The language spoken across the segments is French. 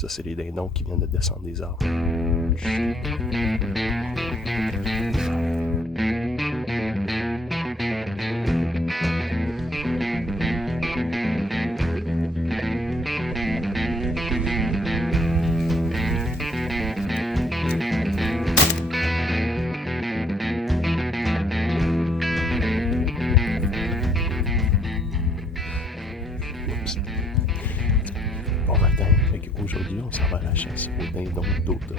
Ça, c'est les dindons qui viennent de descendre des arbres. Oups. Bon matin, aujourd'hui on s'en va à la chasse aux dindons d'automne.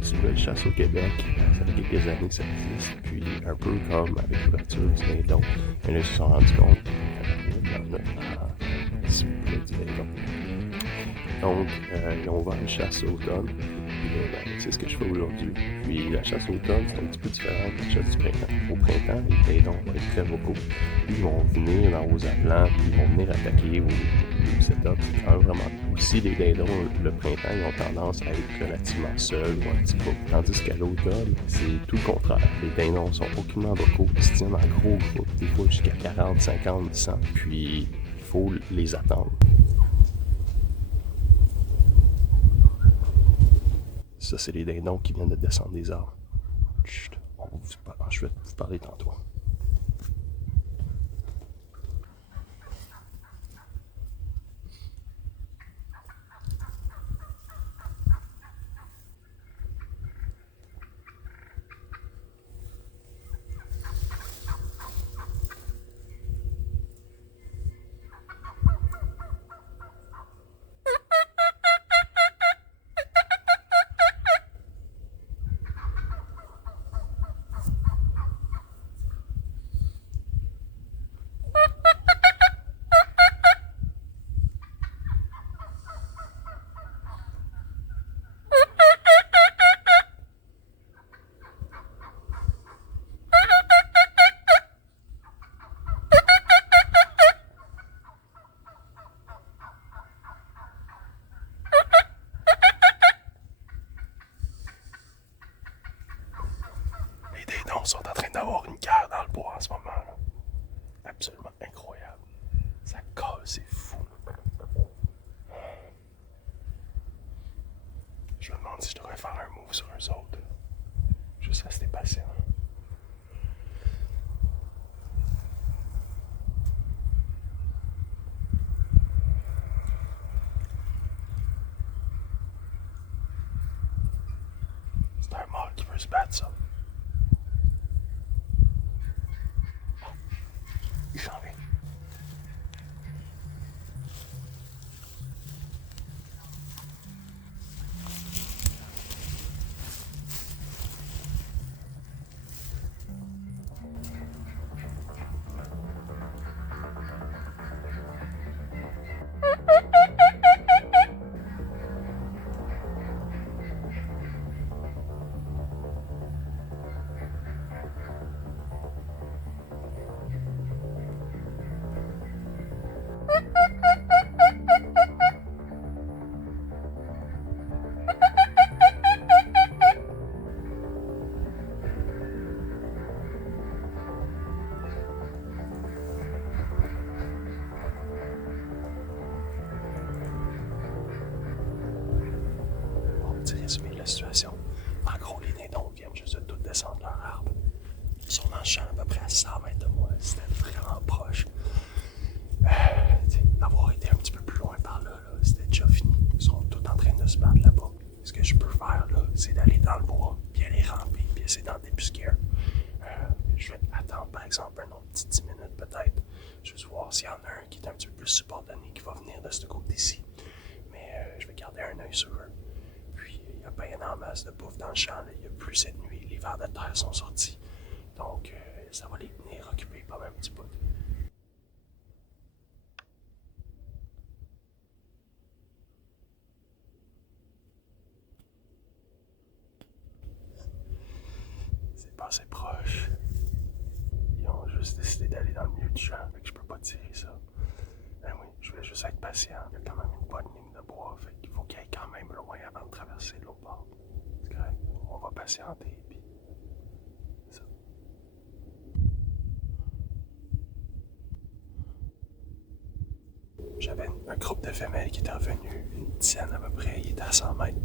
C'est une nouvelle chasse au Québec, ça fait quelques années que ça existe, puis un peu comme avec l'ouverture du dindon, mais là ils se sont rendus compte qu'il y en a s'il vous plaît du dindon. Donc ils ont ouvert une chasse automne, puis là, c'est ce que je fais aujourd'hui. Puis la chasse automne c'est un petit peu différent de la chasse du printemps. Au printemps, les dindons vont être très vocaux. Ils vont venir dans vos aplants, puis ils vont venir attaquer vos setups. Vraiment, aussi, les dindons, le printemps, ils ont tendance à être relativement seuls ou un petit groupe. Tandis qu'à l'automne, c'est tout le contraire. Les dindons sont aucunement vocaux, ils se tiennent en gros groupe, des fois jusqu'à 40, 50, 100, puis il faut les attendre. Ça, c'est les dindons qui viennent de descendre des arbres. Chut, je vais vous parler tantôt. Les dindons sont en train d'avoir une guerre dans le bois en ce moment. Là. Absolument incroyable. Ça colle, c'est fou. Je me demande si je devrais faire un move sur eux autres. Juste rester patient. C'est un mâle qui veut se battre, ça. Il s'en vient. Résumer la situation. En gros, les dindons viennent juste de tout descendre leur arbre. Ils sont dans le champ à peu près à 100 mètres de moi. C'était vraiment proche. D'avoir été un petit peu plus loin par là, c'était déjà fini. Ils sont tous en train de se battre là-bas. Ce que je peux faire, là, c'est d'aller dans le bois, puis aller ramper, puis essayer d'en débusquer un. Je vais attendre, par exemple, un autre petit 10 minutes peut-être. Juste voir s'il y en a un qui est un petit peu plus subordonné qui va venir de ce côté-ci. Mais je vais garder un œil sur eux. Puis, il y a bien en masse de bouffe dans le champ. Là. Il n'y a plus cette nuit. Les vers de terre sont sortis. Donc, ça va les tenir occupés pas mal un petit peu. C'est pas assez proche. Ils ont juste décidé d'aller dans le milieu du champ. Fait que je peux pas tirer ça. Ben oui, je vais juste être patient. Il y a quand même une bonne ligne de bois. Fait qu'il faut qu'il aille quand même loin avant de traverser l'autre bord. C'est correct. On va patienter. Puis ça. j'avais un groupe de femelles qui était revenu, une dizaine à peu près, ils étaient à 100 mètres.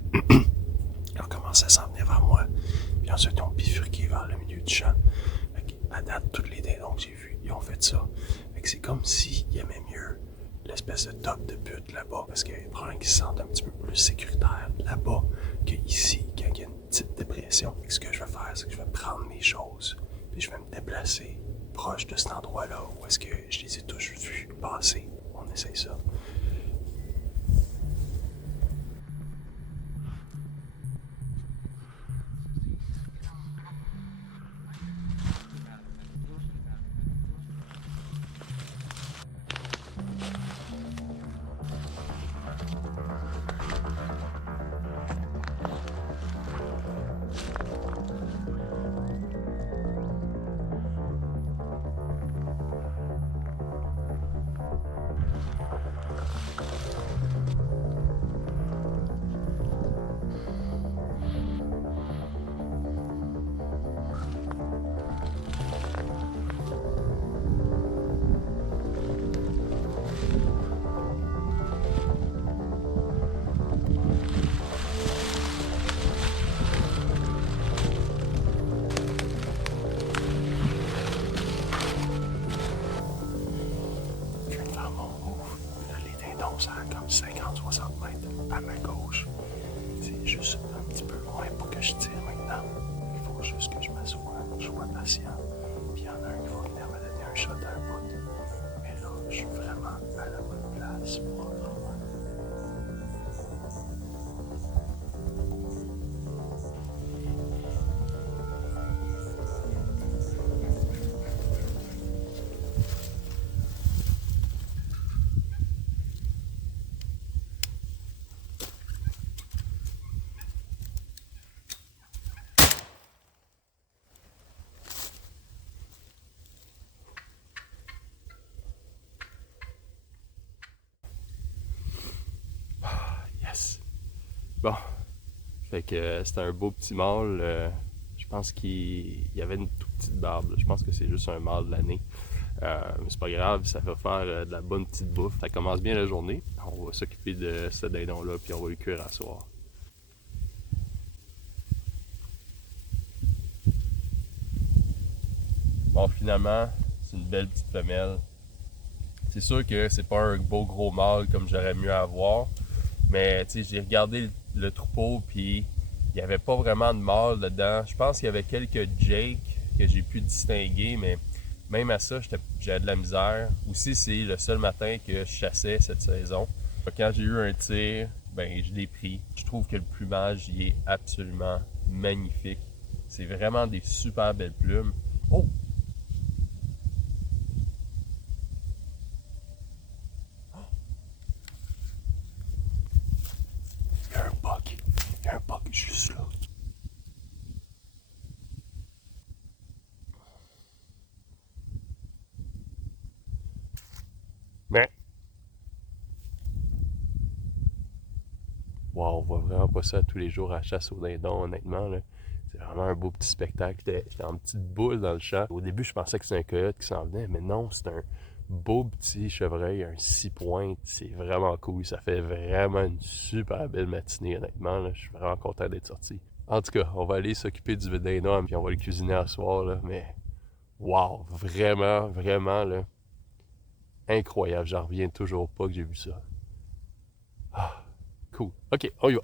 Ils ont commencé à s'en venir vers moi, puis ensuite ils ont bifurqué vers le milieu du champ. À date, toutes les dindons que j'ai vus, ils ont fait ça. Fait que c'est comme s'ils aimaient mieux l'espèce de top de pute là-bas, parce qu'ils probablement qu'ils se sentent un petit peu plus sécuritaires là-bas qu'ici, quand il y a une petite dépression. Fait que ce que je vais faire, c'est que je vais prendre mes choses, puis je vais me déplacer proche de cet endroit-là où est-ce que je les ai tous vus passer. On essaye ça. Ça a comme 50-60 mètres à ma gauche. C'est juste un petit peu loin pour que je tire maintenant. Il faut juste que je m'assoie, je sois patient. Puis il y en a un qui va venir me donner un shot à un bout. Mais là, je suis vraiment à la bonne place pour en prendre. Bon, fait que c'était un beau petit mâle. Je pense qu'il y avait une toute petite barbe. Je pense que c'est juste un mâle de l'année. Mais c'est pas grave, ça va faire de la bonne petite bouffe. Ça commence bien la journée. On va s'occuper de ce dindon-là, puis on va le cuire à soir. Bon, finalement, c'est une belle petite femelle. C'est sûr que c'est pas un beau gros mâle comme j'aurais mieux à avoir. Mais tu sais, j'ai regardé le troupeau, puis il n'y avait pas vraiment de mâle dedans. Je pense qu'il y avait quelques Jake que j'ai pu distinguer, mais même à ça, j'avais de la misère. Aussi, c'est le seul matin que je chassais cette saison. Quand j'ai eu un tir, ben je l'ai pris. Je trouve que le plumage, il est absolument magnifique. C'est vraiment des super belles plumes. Oh! Il y a un buck. Il y a un buck juste là. Mais wow, on voit vraiment pas ça tous les jours à la chasse au dindon, honnêtement. Là. C'est vraiment un beau petit spectacle. J'étais en petite boule dans le champ. Au début, je pensais que c'était un coyote qui s'en venait, mais non, c'est un beau petit chevreuil, un 6 pointes. C'est vraiment cool. Ça fait vraiment une super belle matinée, honnêtement. Là. Je suis vraiment content d'être sorti. En tout cas, on va aller s'occuper du dindon, puis on va le cuisiner à soir. Là. Mais wow, vraiment, vraiment, là, incroyable. J'en reviens toujours pas que j'ai vu ça. Ah, cool. OK, on y va.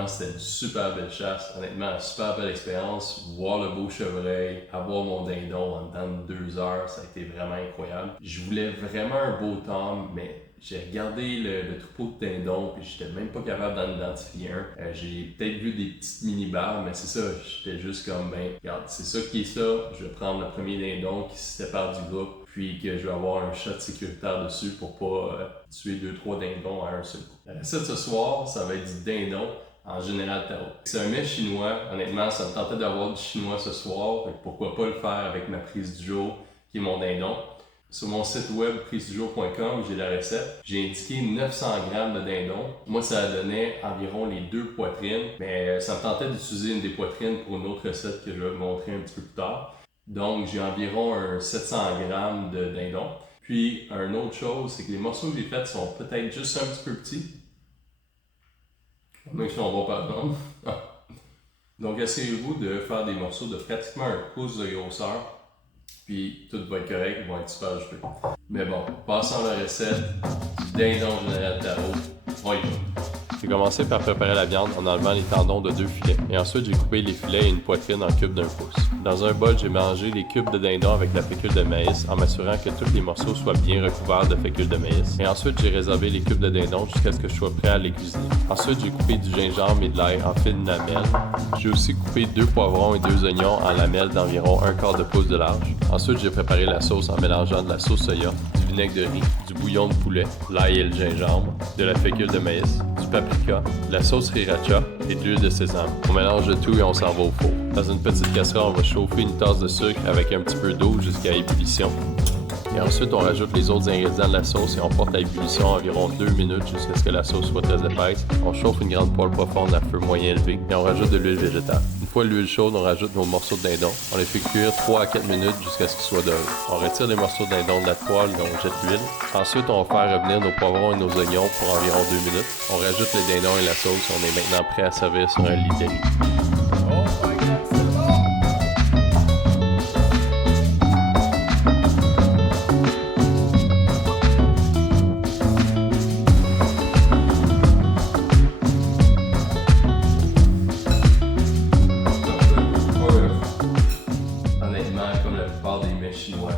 honnêtement, c'était une super belle chasse. Honnêtement, une super belle expérience. Voir le beau chevreuil, avoir mon dindon en dedans de 2 heures, ça a été vraiment incroyable. Je voulais vraiment un beau tom, mais j'ai regardé le troupeau de dindons, puis j'étais même pas capable d'en identifier un. J'ai peut-être vu des petites mini-barres, mais c'est ça, j'étais juste comme, ben, regarde, c'est ça qui est ça, je vais prendre le premier dindon qui se sépare du groupe, puis que je vais avoir un shot sécuritaire dessus pour pas tuer 2-3 dindons à un seul coup. La recette ce soir, ça va être du dindon en général taro. C'est un mets chinois, honnêtement, ça me tentait d'avoir du chinois ce soir, donc pourquoi pas le faire avec ma prise du jour, qui est mon dindon. Sur mon site web prisedujour.com, j'ai la recette. J'ai indiqué 900 g de dindon. Moi, ça donnait environ les 2 poitrines, mais ça me tentait d'utiliser une des poitrines pour une autre recette que je vais vous montrer un petit peu plus tard. Donc, j'ai environ 700 g de dindon. Puis, une autre chose, c'est que les morceaux que j'ai faits sont peut-être juste un petit peu petits. Même si on va pas prendre. Donc, essayez-vous de faire des morceaux de pratiquement un pouce de grosseur. Puis tout va être correct, ils vont être super jus. Mais bon, passons à la recette du dindon général taro. On y va. J'ai commencé par préparer la viande en enlevant les tendons de 2 filets. Et ensuite, j'ai coupé les filets et une poitrine en cubes d'1 pouce. Dans un bol, j'ai mélangé les cubes de dindon avec la fécule de maïs en m'assurant que tous les morceaux soient bien recouverts de fécule de maïs. Et ensuite, j'ai réservé les cubes de dindon jusqu'à ce que je sois prêt à les cuisiner. Ensuite, j'ai coupé du gingembre et de l'ail en fines lamelles. J'ai aussi coupé 2 poivrons et 2 oignons en lamelles d'environ 1/4 de pouce de large. Ensuite, j'ai préparé la sauce en mélangeant de la sauce soya, du vinaigre de riz, du bouillon de poulet, l'ail et le gingembre, de la fécule de maïs, du paprika, de la sauce sriracha et de l'huile de sésame. On mélange le tout et on s'en va au four. Dans une petite casserole, on va chauffer une tasse de sucre avec un petit peu d'eau jusqu'à ébullition. Et ensuite, on rajoute les autres ingrédients de la sauce et on porte à ébullition environ 2 minutes jusqu'à ce que la sauce soit très épaisse. On chauffe une grande poêle profonde à feu moyen élevé et on rajoute de l'huile végétale. Une fois l'huile chaude, on rajoute nos morceaux de dindon. On les fait cuire 3 à 4 minutes jusqu'à ce qu'ils soient dorés. On retire les morceaux de dindon de la poêle et on jette l'huile. Ensuite, on va faire revenir nos poivrons et nos oignons pour environ 2 minutes. On rajoute les dindons et la sauce. On est maintenant prêt à servir sur un lit de riz. Comme la plupart des mets chinois,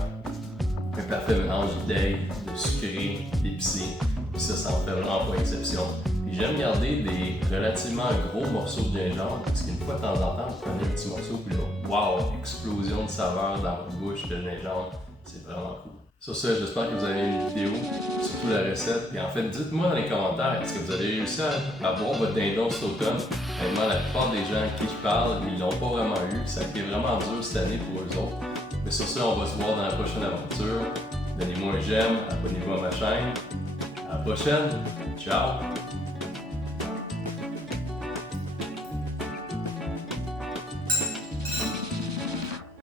un parfait mélange d'ail, de sucré, d'épicé, puis ça en fait vraiment pas exception. Puis j'aime garder des relativement gros morceaux de gingembre, parce qu'une fois de temps en temps, vous prenez un petit morceau, puis là, wow, explosion de saveur dans votre bouche de gingembre, c'est vraiment cool. Sur ce, j'espère que vous avez aimé la vidéo, surtout la recette. Et en fait, dites-moi dans les commentaires, est-ce que vous avez réussi à avoir votre dindon cet automne? Vraiment, la plupart des gens à qui je parle, ils l'ont pas vraiment eu. Ça a été vraiment dur cette année pour eux autres. Mais sur ce, on va se voir dans la prochaine aventure. Donnez-moi un j'aime, abonnez-vous à ma chaîne. À la prochaine. Ciao!